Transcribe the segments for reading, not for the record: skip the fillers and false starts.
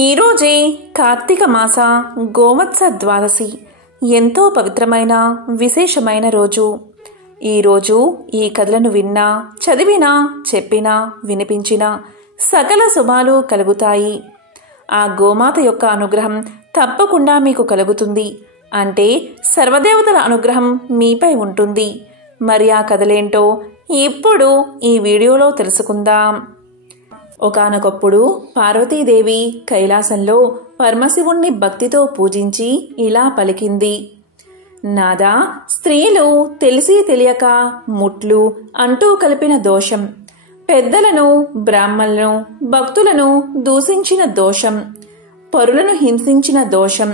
ఈరోజే కార్తీక మాస గోవత్స ద్వాదశి ఎంతో పవిత్రమైన విశేషమైన రోజు. ఈరోజు ఈ కథలను విన్నా, చదివినా, చెప్పినా, వినిపించినా సకల శుభాలు కలుగుతాయి. ఆ గోమాత యొక్క అనుగ్రహం తప్పకుండా మీకు కలుగుతుంది. అంటే సర్వదేవతల అనుగ్రహం మీపై ఉంటుంది. మరి ఆ కథలేంటో ఇప్పుడు ఈ వీడియోలో తెలుసుకుందాం. ఒకానొకప్పుడు పార్వతీదేవి కైలాసంలో పరమశివుణ్ణి భక్తితో పూజించి ఇలా పలికింది. నాదా, స్త్రీలు తెలిసి తెలియక ముట్లు అంటూ కలిపిన దోషం, పెద్దలను, బ్రాహ్మణులను, భక్తులను దూషించిన దోషం, పరులను హింసించిన దోషం,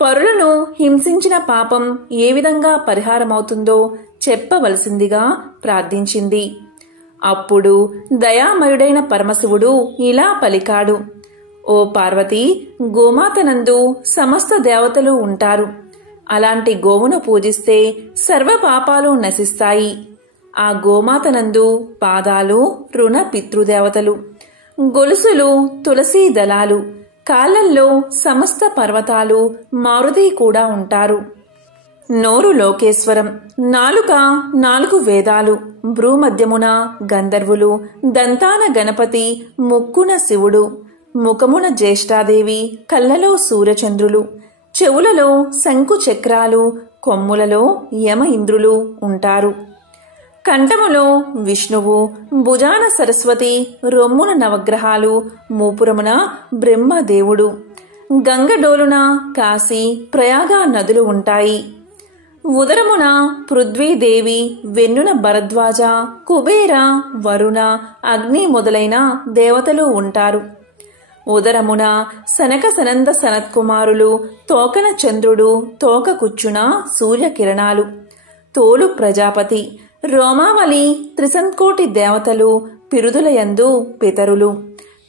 పరులను హింసించిన పాపం ఏ విధంగా పరిహారమవుతుందో చెప్పవలసిందిగా ప్రార్థించింది. అప్పుడు దయామయుడైన పరమశివుడు ఇలా పలికాడు. ఓ పార్వతి, గోమాతనందు సమస్త దేవతలు ఉంటారు. అలాంటి గోవును పూజిస్తే సర్వ పాపాలు నశిస్తాయి. ఆ గోమాతనందు పాదాలు రుణ పితృదేవతలు, గొలుసులు తులసీ దళాలు, కాళ్ళల్లో సమస్త పర్వతాలు మారుతి కూడా ఉంటారు. నోరు లోకేశ్వరం, నాలుక 4 వేదాలు, భ్రూమధ్యమున గంధర్వులు, దంతాన గణపతి, ముక్కున శివుడు, ముఖమున జ్యేష్ఠాదేవి, కళ్ళలో సూర్యచంద్రులు, చెవులలో శంకు చక్రాలు, కొమ్ములలో యమ ఇంద్రులు ఉంటారు. కంఠములో విష్ణువు, భుజాన సరస్వతి, రొమ్మున నవగ్రహాలు, మూపురమున బ్రహ్మదేవుడు, గంగడోలున కాశీ ప్రయాగ నదులు ఉంటాయి. ఉదరమున పృథ్వీదేవి, వెన్నున భరద్వాజ, కుబేర, వరుణ, అగ్ని మొదలైన దేవతలు ఉంటారు. ఉదరమున సనక సనంద సనత్కుమారులు, తోకన చంద్రుడు, తోక కుచ్చున సూర్యకిరణాలు, తోలు ప్రజాపతి, రోమావళి, త్రిసంకోటి దేవతలు, పిరుదులయందు పితరులు,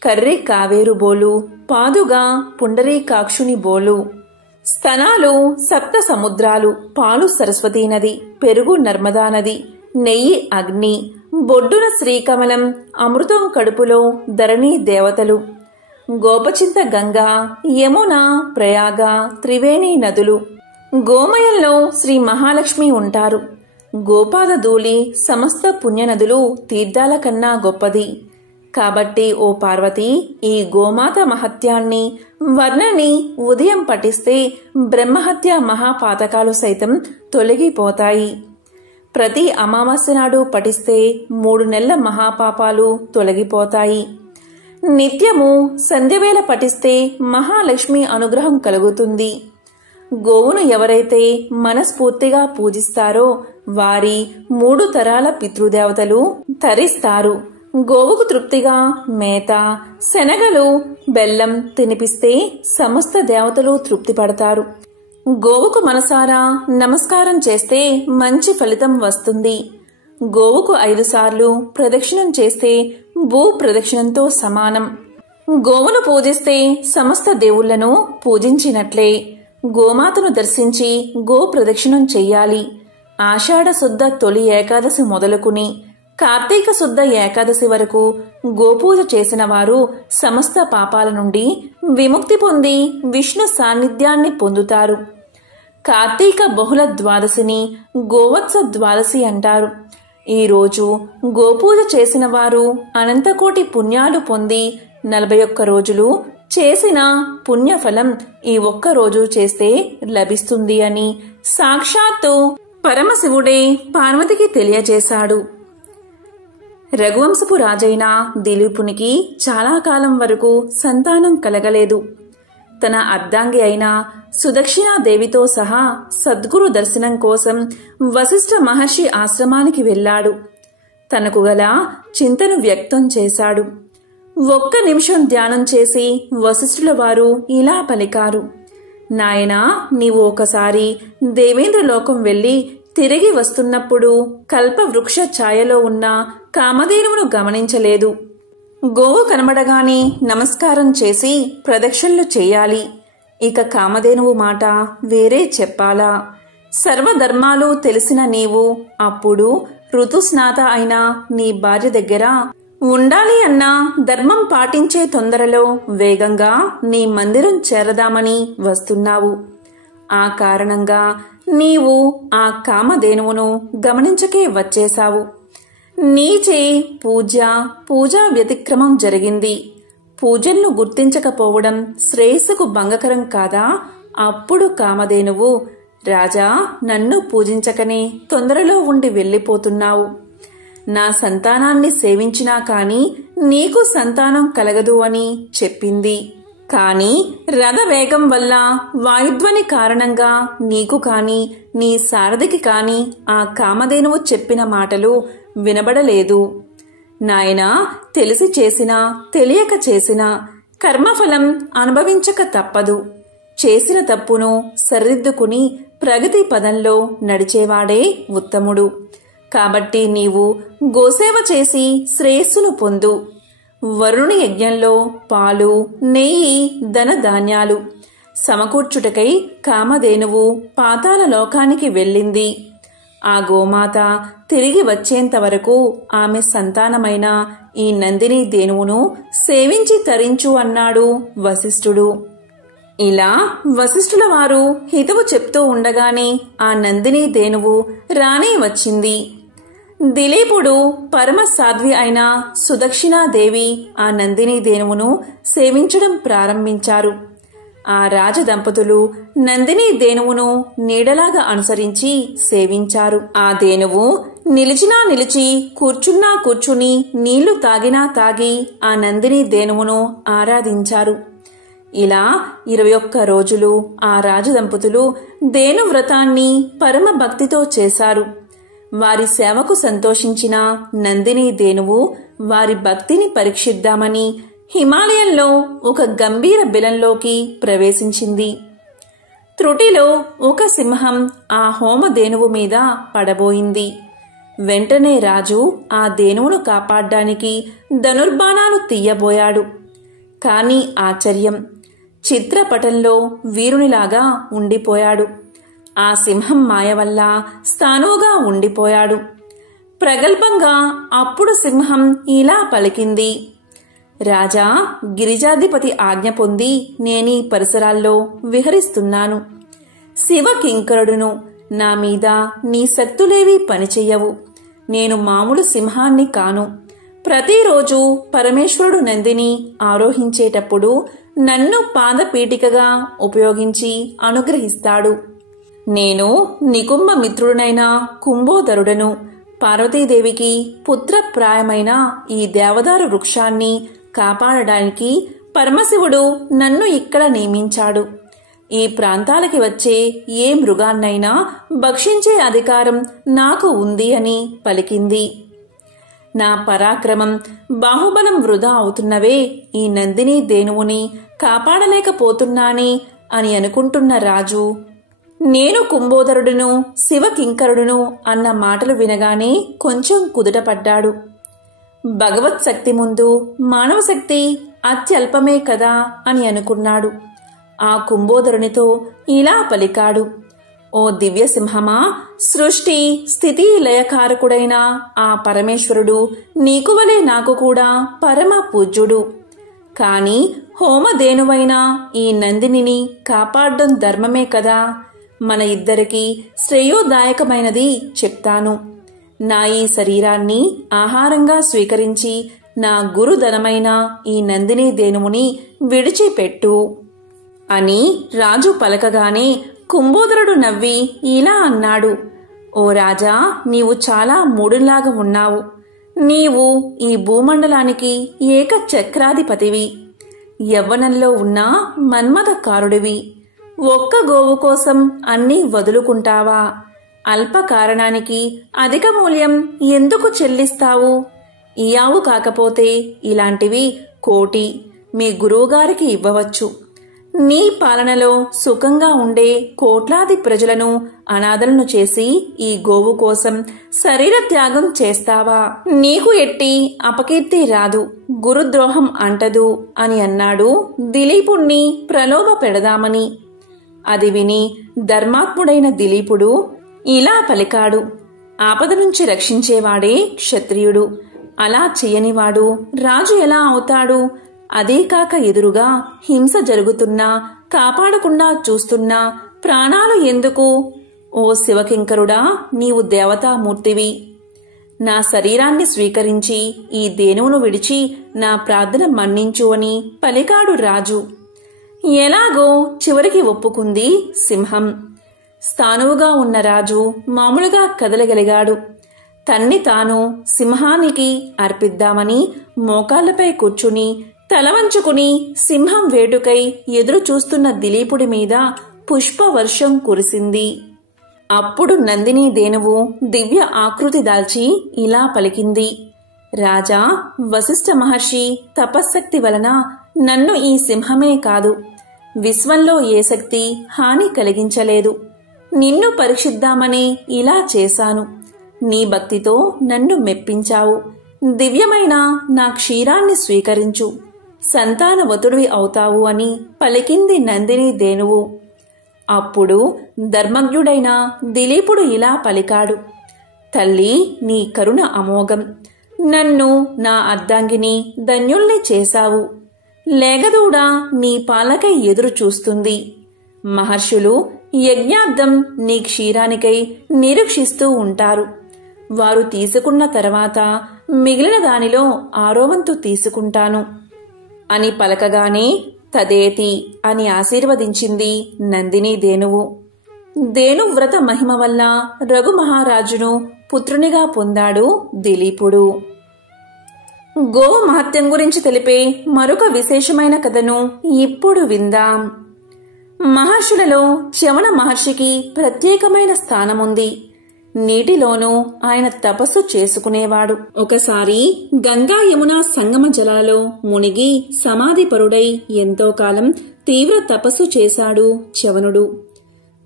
కర్రి కావేరు బోలు, పాదుగా పుండరీకాక్షుని బోలు, స్తనాలు 7 సముద్రాలు, పాలు సరస్వతీ నది, పెరుగు నర్మదా నది, నెయ్యి అగ్ని, బొడ్డున శ్రీకమలం, అమృతం కడుపులో ధరణి దేవతలు, గోపచింత గంగా, యమున, ప్రయాగ, త్రివేణి నదులు, గోమయంలో శ్రీ మహాలక్ష్మి ఉంటారు. గోపాద ధూళి సమస్త పుణ్యనదులు తీర్థాల కన్నా గొప్పది. కాబట్టి ఓ పార్వతి, ఈ గోమాత మహత్యాన్ని వర్ణని ఉదయం పఠిస్తే బ్రహ్మహత్య మహాపాతకాలు సైతం తొలగిపోతాయి. ప్రతి అమావాస్య నాడు పఠిస్తే 3 నెలల మహాపాపాలు తొలగిపోతాయి. నిత్యము సంధ్యవేళ పఠిస్తే మహాలక్ష్మి అనుగ్రహం కలుగుతుంది. గోవును ఎవరైతే మనస్ఫూర్తిగా పూజిస్తారో వారి 3 తరాల పితృదేవతలు తరిస్తారు. గోవుకు తృప్తిగా మేత, శనగలు, బెల్లం తినిపిస్తే సమస్త దేవతలు తృప్తి పడతారు. గోవుకు మనసారా నమస్కారం చేస్తే మంచి ఫలితం వస్తుంది. గోవుకు 5 సార్లు ప్రదక్షిణం చేస్తే భూ ప్రదక్షిణంతో సమానం. గోవును పూజిస్తే సమస్త దేవుళ్లను పూజించినట్లే. గోమాతను దర్శించి గో ప్రదక్షిణం చెయ్యాలి. ఆషాఢ శుద్ధ తొలి ఏకాదశి మొదలుకుని కార్తీక శుద్ధ ఏకాదశి వరకు గోపూజ చేసిన వారు సమస్త పాపాల నుండి విముక్తి పొంది విష్ణు సాన్నిధ్యాన్ని పొందుతారు. కార్తీక బహుళ ద్వాదశిని గోవత్స ద్వాదశి అంటారు. ఈరోజు గోపూజ చేసిన వారు అనంతకోటి పుణ్యాలు పొంది 41 రోజులు చేసిన పుణ్యఫలం ఈ ఒక్క రోజు చేస్తే లభిస్తుంది అని సాక్షాత్తు పరమశివుడే పార్వతికి తెలియజేశాడు. రఘువంశపు రాజైన దిలీపునికి చాలా కాలం వరకు సంతానం కలగలేదు. తన అర్ధాంగి అయిన సుదక్షిణాదేవితో సహా సద్గురు దర్శనం కోసం వశిష్ఠ మహర్షి ఆశ్రమానికి వెళ్ళాడు. తనకు గల చింతను వ్యక్తం చేశాడు. 1 నిమిషం ధ్యానం చేసి వశిష్ఠుల వారు ఇలా పలికారు. నాయనా, నీవు ఒకసారి దేవేంద్ర లోకం వెళ్లి తిరిగి వస్తున్నప్పుడు కల్పవృక్ష ఛాయలో ఉన్న కామధేనువును గమనించలేదు. గోవు కనబడగానే నమస్కారం చేసి ప్రదక్షిణలు చేయాలి. ఇక కామధేనువు మాట వేరే చెప్పాలా? సర్వధర్మాలు తెలిసిన నీవు అప్పుడు ఋతుస్నాత అయిన నీ భార్య దగ్గర ఉండాలి అన్న ధర్మం పాటించే తొందరలో వేగంగా నీ మందిరం చేరదామని వస్తున్నావు. ఆ కారణంగా నీవు ఆ కామధేనువును గమనించకే వచ్చేశావు. నీచే పూజా వ్యతిక్రమం జరిగింది. పూజలను గుర్తించకపోవడం శ్రేయస్సుకు భంగకరం కాదా? అప్పుడు కామధేనువు, రాజా, నన్ను పూజించకనే తొందరలో ఉండి వెళ్ళిపోతున్నావు. నా సంతానాన్ని సేవించినా కాని నీకు సంతానం కలగదు అని చెప్పింది. కాని రథవేగం వల్ల వాయుధ్వని కారణంగా నీకు కాని నీ సారథికి కాని ఆ కామధేనువు చెప్పిన మాటలు వినబడలేదు. నాయనా, తెలిసి చేసినా తెలియక చేసినా కర్మఫలం అనుభవించక తప్పదు. చేసిన తప్పును సరిదిద్దుకుని ప్రగతి పదంలో నడిచేవాడే ఉత్తముడు. కాబట్టి నీవు గోసేవ చేసి శ్రేయస్సును పొందు. వరుణుని యజ్ఞంలో పాలు, నెయ్యి, ధనధాన్యాలు సమకూర్చుటకై కామధేనువు పాతాళ లోకానికి వెళ్ళింది. ఆ గోమాత తిరిగి వచ్చేంత వరకు ఆమె సంతానమైన ఈ నందిని ధేనువును సేవించి తరించు అన్నాడు వశిష్ఠుడు. ఇలా వశిష్ఠుల వారు హితవు చెప్తూ ఉండగానే ఆ నందిని ధేనువు రానే వచ్చింది. దిలీపుడు పరమ సాధ్వి అయిన సుదక్షిణాదేవి ఆ నందిని ధేనువును సేవించడం ప్రారంభించారు. ఆ రాజదంపతులు నందిని ధేనువును నీడలాగా అనుసరించి సేవించారు. ఆ ధేనువు నిలిచినా నిలిచి, కూర్చున్నా కూర్చుని, నీళ్లు తాగినా తాగి ఆ నందిని ధేనువును ఆరాధించారు. ఇలా 21 రోజులు ఆ రాజదంపతులు ధేను వ్రతాన్ని పరమ భక్తితో చేశారు. వారి సేవకు సంతోషించిన నందిని ధేనువు వారి భక్తిని పరీక్షిద్దామని హిమాలయంలో ఒక గంభీర బిలంలోకి ప్రవేశించింది. త్రుటిలో ఒక సింహం ఆ హోమధేనువు మీద పడబోయింది. వెంటనే రాజు ఆ ధేనువును కాపాడ్డానికి ధనుర్బాణాలు తీయబోయాడు. కాని ఆశ్చర్యం, చిత్రపటంలో వీరునిలాగా ఉండిపోయాడు. ఆ సింహం మాయ వల్ల స్థానువుగా ఉండిపోయాడు. ప్రగల్భంగా అప్పుడు సింహం ఇలా పలికింది, రాజా, గిరిజాధిపతి ఆజ్ఞ పొంది నేనీ పరిసరాల్లో విహరిస్తున్నాను. శివ కింకరుడును. నా మీద నీ శక్తులేవీ పనిచెయ్యవు. నేను మామూలు సింహాన్ని కాను. ప్రతిరోజు పరమేశ్వరుడు నందిని ఆరోహించేటప్పుడు నన్ను పాదపీఠికగా ఉపయోగించి అనుగ్రహిస్తాడు. నేను నికుంభ మిత్రుడనైన కుంభోదరుడను. పార్వతీదేవికి పుత్రప్రాయమైన ఈ దేవదారు వృక్షాన్ని కాపాడడానికి పరమశివుడు నన్ను ఇక్కడ నియమించాడు. ఈ ప్రాంతాలకి వచ్చే ఏ మృగాన్నైనా భక్షించే అధికారం నాకు ఉంది అని పలికింది. నా పరాక్రమం, బాహుబలం వృధా అవుతున్నవే, ఈ నందిని ధేనువుని కాపాడలేకపోతున్నానే అని అనుకుంటున్న రాజు, నేను కుంభోదరుడును, శివకింకరుడును అన్న మాటలు వినగానే కొంచెం కుదుటపడ్డాడు. భగవత్ శక్తి ముందు మానవ శక్తి అత్యల్పమే కదా అని అనుకున్నాడు. ఆ కుంభోదరునితో ఇలా పలికాడు, ఓ దివ్యసింహమా, సృష్టి స్థితి లయకారకుడైన ఆ పరమేశ్వరుడు నీకు వలె నాకు కూడా పరమ పూజ్యుడు. కాని హోమధేనువైన ఈ నందినిని కాపాడడం ధర్మమే కదా. మన ఇద్దరికీ శ్రేయోదాయకమైనది చెప్తాను. నా ఈ శరీరాన్ని ఆహారంగా స్వీకరించి నా గురుధనమైన ఈ నందిని ధేనువుని విడిచిపెట్టు అని రాజు పలకగానే కుంభోదరుడు నవ్వి ఇలా అన్నాడు, ఓ రాజా, నీవు చాలా మూడులాగా ఉన్నావు. నీవు ఈ భూమండలానికి ఏకచక్రాధిపతివి. యవ్వనంలో ఉన్న మన్మథకారుడివి. ఒక్క గోవు కోసం అన్నీ వదులుకుంటావా? అల్ప కారణానికి అధిక మూల్యం ఎందుకు చెల్లిస్తావు? ఈ ఆవు కాకపోతే ఇలాంటివి 1,000,000 మీ గురువుగారికి ఇవ్వవచ్చు. నీ పాలనలో సుఖంగా ఉండే కోట్లాది ప్రజలను అనాథలను చేసి ఈ గోవు కోసం శరీర త్యాగం చేస్తావా? నీకు ఎట్టి అపకీర్తి రాదు, గురుద్రోహం అంటదు అని అన్నాడు దిలీపుణ్ణి ప్రలోభ పెడదామని. అది విని ధర్మాత్ముడైన దిలీపుడు ఇలా పలికాడు, ఆపద నుంచి రక్షించేవాడే క్షత్రియుడు. అలా చెయ్యనివాడు రాజు ఎలా అవుతాడు? అదే కాక ఎదురుగా హింస జరుగుతున్నా కాపాడకుండా చూస్తున్నా ప్రాణాలు ఎందుకు? ఓ శివకింకరుడా, నీవు దేవతామూర్తివి. నా శరీరాన్ని స్వీకరించి ఈ ధేనువును విడిచి నా ప్రార్థన మన్నించు అని పలికాడు రాజు. ఎలాగో చివరికి ఒప్పుకుంది సింహం. స్థానువుగా ఉన్న రాజు మామూలుగా కదలగలిగాడు. తన్ని తాను సింహానికి అర్పిద్దామని మోకాళ్లపై కూర్చుని తలవంచుకుని సింహం వేటుకై ఎదురు చూస్తున్న దిలీపుడి మీద పుష్పవర్షం కురిసింది. అప్పుడు నందిని ధేనువు దివ్య ఆకృతి దాల్చి ఇలా పలికింది. రాజా, వశిష్ఠ మహర్షి తపశ్శక్తి వలన నన్ను ఈ సింహమే కాదు, విశ్వంలో ఏ శక్తి హాని కలిగించలేదు. నిన్ను పరీక్షిద్దామని ఇలా చేశాను. నీ భక్తితో నన్ను మెప్పించావు. దివ్యమైన నా క్షీరాన్ని స్వీకరించు, సంతానవతుడివి అవుతావు అని పలికింది నందిని ధేనువు. అప్పుడు ధర్మజ్ఞుడైన దిలీపుడు ఇలా పలికాడు. తల్లి, నీ కరుణ అమోఘం. నన్ను నా అర్ధాంగిని ధన్యుల్ని చేశావు. లేగదూడ నీ పాలకై ఎదురు చూస్తుంది. మహర్షులు యజ్ఞార్థం నీ క్షీరానికై నిరీక్షిస్తూ ఉంటారు. వారు తీసుకున్న తర్వాత మిగిలిన దానిలో 6వ వంతు తీసుకుంటాను అని పలకగానే తదేతి అని ఆశీర్వదించింది నందిని ధేనువు. ధేనువ్రత మహిమ వల్ల రఘు మహారాజును పుత్రునిగా పొందాడు దిలీపుడు. గోవు మహత్యం గురించి తెలిపే మరొక విశేషమైన కథను ఇప్పుడు విందాం. మహర్షులలో చ్యవన మహర్షికి ప్రత్యేకమైన స్థానముంది. నీటిలోనూ ఆయన తపస్సు చేసుకునేవాడు. ఒకసారి గంగా యమున సంగమ జలాలో మునిగి సమాధిపరుడై ఎంతో కాలం తీవ్ర తపస్సు చేశాడు చ్యవనుడు.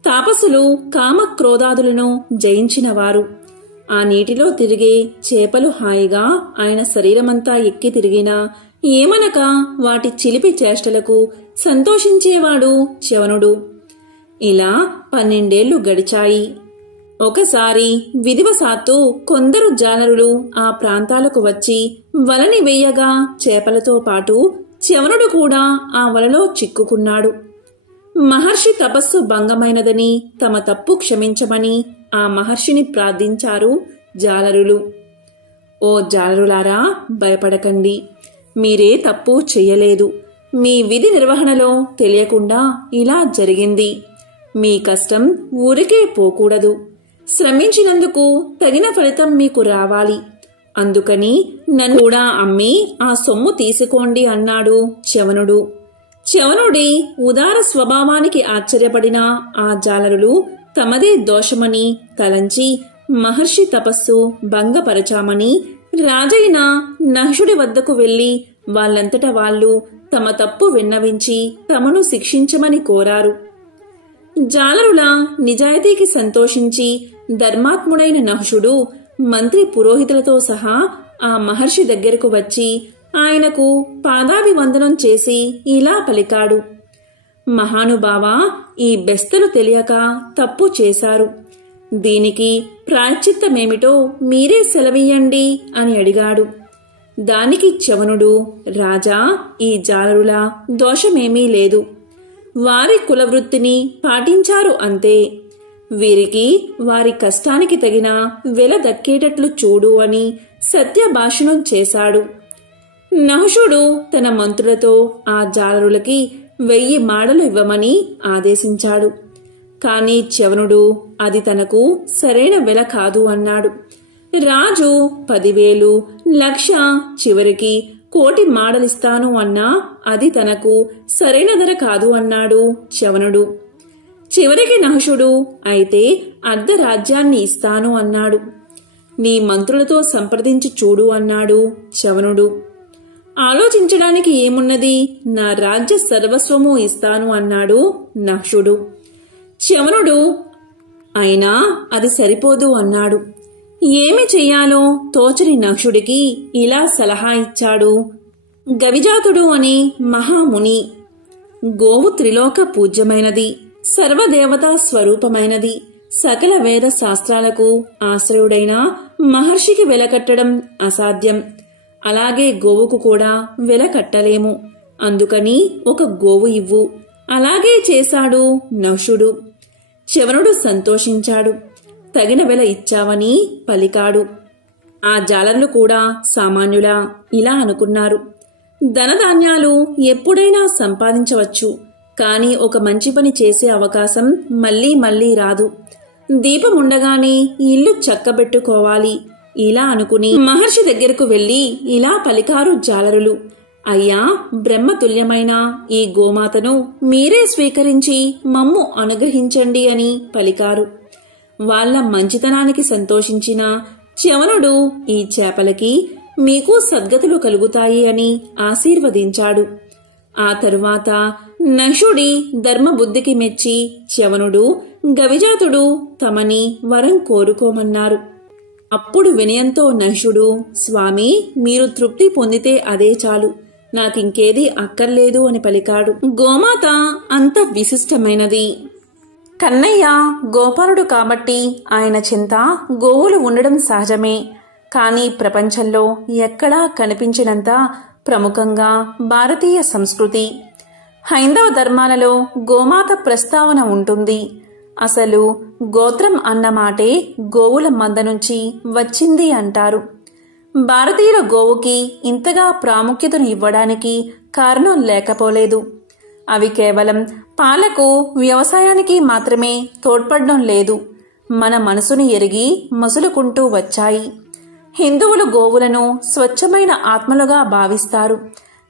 తాపసులు కామక్రోధాదులను జయించినవారు. ఆ నీటిలో తిరిగే చేపలు హాయిగా ఆయన శరీరమంతా ఎక్కి తిరిగినా ఏమనక వాటి చిలిపి చేష్టలకు సంతోషించేవాడు చ్యవనుడు. ఇలా 12 ఏళ్లు గడిచాయి. ఒకసారి విధివశాత్తు కొందరు జాలరులు ఆ ప్రాంతాలకు వచ్చి వలని వేయగా చేపలతో పాటు చ్యవనుడు కూడా ఆ వలలో చిక్కుకున్నాడు. మహర్షి తపస్సు భంగమైనదని తమ తప్పు క్షమించమని ఆ మహర్షిని ప్రార్థించారు జాలరులు. ఓ జాలరులారా, భయపడకండి. మీరే తప్పు చెయ్యలేదు. మీ విధి నిర్వహణలో తెలియకుండా ఇలా జరిగింది. మీ కష్టం ఊరికే పోకూడదు. శ్రమించినందుకు తగిన ఫలితం మీకు రావాలి. అందుకని నన్ను కూడా అమ్మి ఆ సొమ్ము తీసుకోండి అన్నాడు చ్యవనుడు. చ్యవనుడి ఉదార స్వభావానికి ఆశ్చర్యపడిన ఆ జాలరులు తమదే దోషమని తలంచి మహర్షి తపస్సు భంగపరచామని రాజైన నహుషుడి వద్దకు వెళ్లి వాళ్ళంతట వాళ్ళు తమ తప్పు విన్నవించి తమను శిక్షించమని కోరారు. జాలరుల నిజాయితీకి సంతోషించి ధర్మాత్ముడైన నహుషుడు మంత్రి పురోహితులతో సహా ఆ మహర్షి దగ్గరకు వచ్చి ఆయనకు పాదాభివందనం చేసి ఇలా పలికాడు. మహానుభావా, ఈ బెస్తలు తెలియక తప్పు చేశారు. దీనికి ప్రాయశ్చిత్తమేమిటో మీరే సెలవీయండి అని అడిగాడు. దానికి చ్యవనుడు, రాజా, ఈ జాలరుల దోషమేమీ లేదు. వారి కులవృత్తిని పాటించారు అంతే. వీరికి వారి కష్టానికి తగిన వెల దక్కేటట్లు చూడు అని సత్యభాషణం చేశాడు. నహుషుడు తన మంత్రులతో ఆ జాలరులకి 1000 మాడలు ఇవ్వమని ఆదేశించాడు. కాని చ్యవనుడు అది తనకు సరైన వెల కాదు అన్నాడు. రాజు 10,000, 1,00,000, చివరికి 1,00,000 మాడలిస్తాను అన్నా అది తనకు సరైన ధర కాదు అన్నాడు చ్యవనుడు. చివరికి నహుషుడు అయితే అర్ధరాజ్యాన్ని ఇస్తాను అన్నాడు. నీ మంత్రులతో సంప్రదించి చూడు అన్నాడు చ్యవనుడు. ఆలోచించడానికి ఏమున్నది, నా రాజ్య సర్వస్వము ఇస్తాను అన్నాడు నహుషుడు. చ్యవనుడు అయినా అది సరిపోదు అన్నాడు. ఏమి చెయ్యాలో తోచని నహుషుడికి ఇలా సలహా ఇచ్చాడు. గవిజాతుడు అనే మహాముని, గోవు త్రిలోక పూజ్యమైనది, సర్వదేవతా స్వరూపమైనది. సకల వేద శాస్త్రాలకు ఆశ్రయుడైన మహర్షికి వెలకట్టడం అసాధ్యం. అలాగే గోవుకు కూడా వెలకట్టలేము. అందుకని ఒక గోవు ఇవ్వు. అలాగే చేశాడు నహుషుడు. చ్యవనుడు సంతోషించాడు. తగిన వెల ఇచ్చావని పలికాడు. ఆ జాలర్లు కూడా సామాన్యులా ఇలా అనుకున్నారు. ధనధాన్యాలు ఎప్పుడైనా సంపాదించవచ్చు, కానీ ఒక మంచి పని చేసే అవకాశం మళ్లీ మళ్లీ రాదు. దీపం ఉండగానే ఇల్లు చక్కబెట్టుకోవాలి ఇలా అనుకుని మహర్షి దగ్గరకు వెళ్లి ఇలా పలికారు జాలరులు. అయ్యా, బ్రహ్మతుల్యమైన ఈ గోమాతను మీరే స్వీకరించి మమ్ము అనుగ్రహించండి అని పలికారు. వాళ్ల మంచితనానికి సంతోషించిన చ్యవనుడు ఈ చేపలకి మీకు సద్గతులు కలుగుతాయి అని ఆశీర్వదించాడు. ఆ తరువాత నహుషుడి ధర్మబుద్ధికి మెచ్చి చ్యవనుడు, గవిజాతుడు తమని వరం కోరుకోమన్నారు. అప్పుడు వినయంతో నహుషుడు, స్వామి, మీరు తృప్తి పొందితే అదే చాలు, నాకింకేదీ అక్కర్లేదు అని పలికాడు. గోమాత అంత విశిష్టమైనది. కన్నయ్య గోపాలుడు కాబట్టి ఆయన చింత గోవులు ఉండడం సహజమే. కానీ ప్రపంచంలో ఎక్కడా కనిపించినంత ప్రముఖంగా భారతీయ సంస్కృతి, హైందవ ధర్మాలలో గోమాత ప్రస్తావన ఉంటుంది. అసలు గోత్రం అన్నమాటే గోవుల మంద నుంచి వచ్చింది అంటారు. భారతీయుల గోవుకి ఇంతగా ప్రాముఖ్యతను ఇవ్వడానికి కారణం లేకపోలేదు. అవి కేవలం పాలకు, వ్యవసాయానికి మాత్రమే తోడ్పడడం లేదు, మన మనసుని ఎరిగి మసులుకుంటూ వచ్చాయి. హిందువులు గోవులను స్వచ్ఛమైన ఆత్మలుగా భావిస్తారు.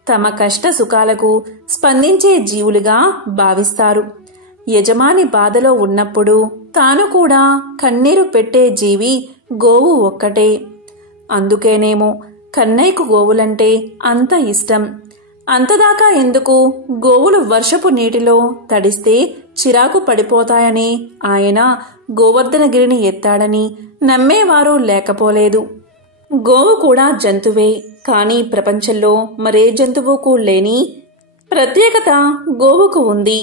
తమ కష్ట సుఖాలకు స్పందించే జీవులుగా భావిస్తారు. యజమాని బాధలో ఉన్నప్పుడు తాను కూడా కన్నీరు పెట్టే జీవి గోవు ఒక్కటే. అందుకేనేమో కన్నయ్యకు గోవులంటే అంత ఇష్టం. అంతదాకా ఎందుకు, గోవులు వర్షపు నీటిలో తడిస్తే చిరాకు పడిపోతాయని ఆయన గోవర్ధనగిరిని ఎత్తాడని నమ్మేవారు లేకపోలేదు. గోవు కూడా జంతువే, కానీ ప్రపంచంలో మరే జంతువుకు లేని ప్రత్యేకత గోవుకు ఉంది.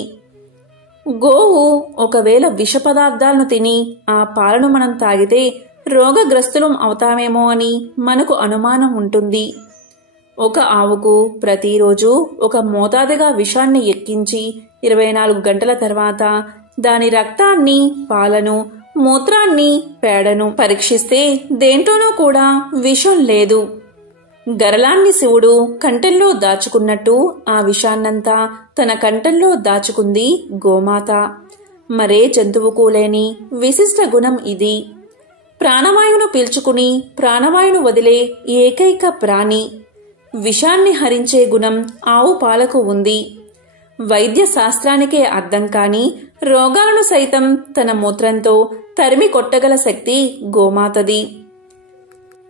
గోవు ఒకవేళ విష పదార్థాలను తిని ఆ పాలను మనం తాగితే రోగగ్రస్తులం అవుతామేమో అని మనకు అనుమానం ఉంటుంది. ఒక ఆవుకు ప్రతిరోజు ఒక మోతాదుగా విషాన్ని ఎక్కించి 24 గంటల తర్వాత దాని రక్తాన్ని, పాలను, మూత్రాన్ని, పేడను పరీక్షిస్తే దేంట్లోనూ కూడా విషం లేదు. గరళాన్ని శివుడు కంఠంలో దాచుకున్నట్టు ఆ విషాన్నంతా తన కంఠంలో దాచుకుంది గోమాత. మరే జంతువుకు లేని విశిష్ట గుణం ఇది. ప్రాణవాయువును పీల్చుకుని ప్రాణవాయువును వదిలే ఏకైక ప్రాణి. విషాన్ని హరించే గుణం ఆవు పాలకు ఉంది. వైద్య శాస్త్రానికే అర్థం కాని రోగాలను సైతం తన మూత్రంతో తరిమి కొట్టగల శక్తి గోమాతది.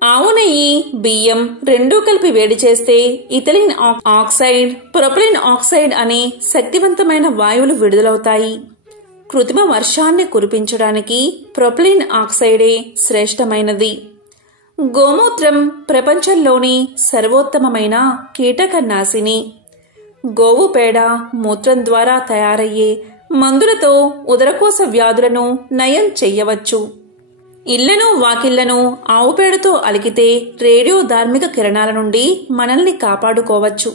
ఆవు నెయ్యి, బియ్యం రెండూ కలిపి వేడి చేస్తే ఇథిలిన్ ఆక్సైడ్, ప్రొపలిన్ ఆక్సైడ్ అనే శక్తివంతమైన వాయువులు విడుదలవుతాయి. కృత్రిమ వర్షాన్ని కురిపించడానికి ప్రొపలిన్ ఆక్సైడే శ్రేష్టమైనది. గోమూత్రం ప్రపంచంలోని సర్వోత్తమమైన కీటకనాశిని. గోవు పేడ, మూత్రం ద్వారా తయారయ్యే మందులతో ఉదరకోశ వ్యాధులను నయం చెయ్యవచ్చు. ఇళ్లను, వాకిళ్లను ఆవు పేడతో అలికితే రేడియో ధార్మిక కిరణాల నుండి మనల్ని కాపాడుకోవచ్చు.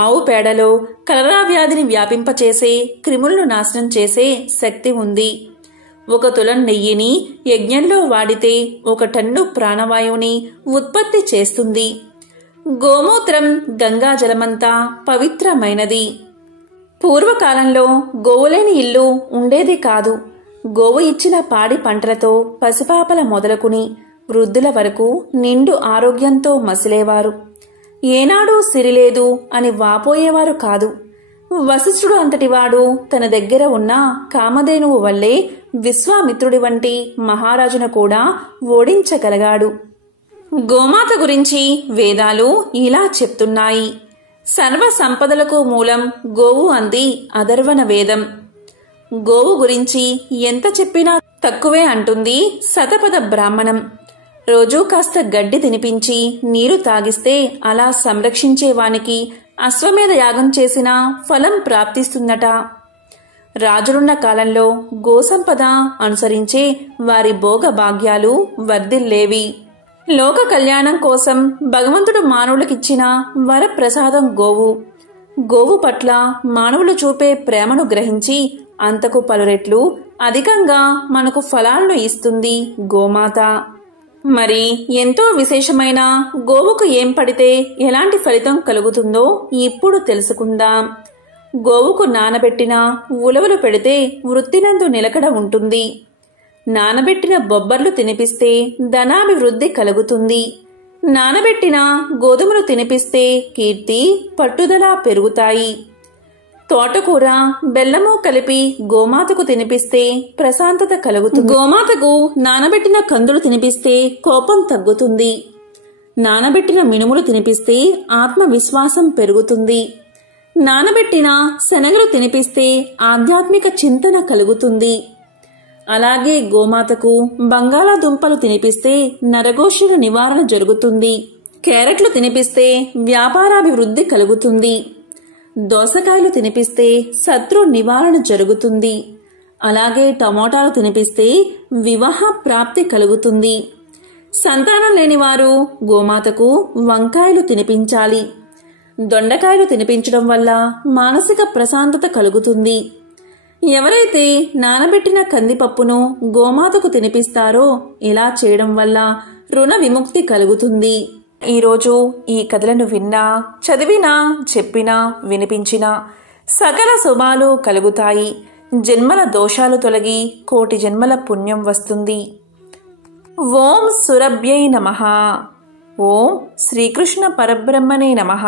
ఆవు పేడలో కలరా వ్యాధిని వ్యాపింపచేసే, క్రిములను నాశనం చేసే శక్తి ఉంది. 1 తులం నెయ్యిని యజ్ఞంలో వాడితే 1 టన్ను ప్రాణవాయువుని ఉత్పత్తి చేస్తుంది. గోమూత్రం గంగాజలమంతా పవిత్రమైనది. పూర్వకాలంలో గోవులేని ఇల్లు ఉండేది కాదు. గోవు ఇచ్చిన పాడి పంటలతో పసిపాపల మొదలుకుని వృద్ధుల వరకు నిండు ఆరోగ్యంతో మసిలేవారు. ఏనాడూ సిరిలేదు అని వాపోయేవారు కాదు. వశిష్ఠుడు అంతటివాడు తన దగ్గర ఉన్న కామధేనువు వల్లే విశ్వామిత్రుడి వంటి మహారాజును కూడా ఓడించగలిగాడు. గోమాత గురించి వేదాలు ఇలా చెప్తున్నాయి. సర్వ సంపదలకు మూలం గోవు అంది అథర్వణ వేదం. గోవు గురించి ఎంత చెప్పినా తక్కువే అంటుంది శతపథ బ్రాహ్మణం. రోజూ కాస్త గడ్డి తినిపించి నీరు తాగిస్తే అలా సంరక్షించేవానికి అశ్వమేధ యాగం చేసిన ఫలం ప్రాప్తిస్తుందట. రాజులున్న కాలంలో గోసంపద అనుసరించే వారి భోగ భాగ్యాలు వర్ధిల్లేవి. లోక కళ్యాణం కోసం భగవంతుడు మానవులకిచ్చిన వరప్రసాదం గోవు. గోవు పట్ల మానవులు చూపే ప్రేమను గ్రహించి అంతకు పలు రెట్లు అధికంగా మనకు ఫలాలను ఇస్తుంది గోమాత. మరి ఎంతో విశేషమైన గోవుకు ఏం పడితే ఎలాంటి ఫలితం కలుగుతుందో ఇప్పుడు తెలుసుకుందాం. గోవుకు నానబెట్టిన ఉలవలు పెడితే వృత్తినందు నిలకడ ఉంటుంది. నానబెట్టిన బొబ్బర్లు తినిపిస్తే ధనాభివృద్ధి కలుగుతుంది. నానబెట్టిన గోధుమలు తినిపిస్తే కీర్తి పట్టుదల పెరుగుతాయి. తోటకూర బెల్లము కలిపి గోమాతకు తినిపిస్తే ప్రశాంతత కలుగుతుంది. గోమాతకు నానబెట్టిన కందులు తినిపిస్తే కోపం తగ్గుతుంది. నానబెట్టిన మినుములు తినిపిస్తే ఆత్మవిశ్వాసం పెరుగుతుంది. నానబెట్టిన శనగలు తినిపిస్తే ఆధ్యాత్మిక చింతన కలుగుతుంది. అలాగే గోమాతకు బంగాళాదుంపలు తినిపిస్తే నరఘోషుల నివారణ జరుగుతుంది. క్యారెట్లు తినిపిస్తే వ్యాపారాభివృద్ధి కలుగుతుంది. దోసకాయలు తినిపిస్తే శత్రు నివారణ జరుగుతుంది. అలాగే టమోటాలు తినిపిస్తే వివాహ ప్రాప్తి కలుగుతుంది. సంతానం లేనివారు గోమాతకు వంకాయలు తినిపించాలి. దొండకాయలు తినిపించడం వల్ల మానసిక ప్రశాంతత కలుగుతుంది. ఎవరైతే నానబెట్టిన కందిపప్పును గోమాతకు తినిపిస్తారో ఇలా చేయడం వల్ల రుణ విముక్తి కలుగుతుంది. ఈరోజు ఈ కథలను విన్నా, చదివినా, చెప్పినా, వినిపించినా సకల శుభాలు కలుగుతాయి. జన్మల దోషాలు తొలగి కోటి జన్మల పుణ్యం వస్తుంది. ఓం సురభ్యై నమః. ఓం శ్రీకృష్ణ పరబ్రహ్మణే నమః.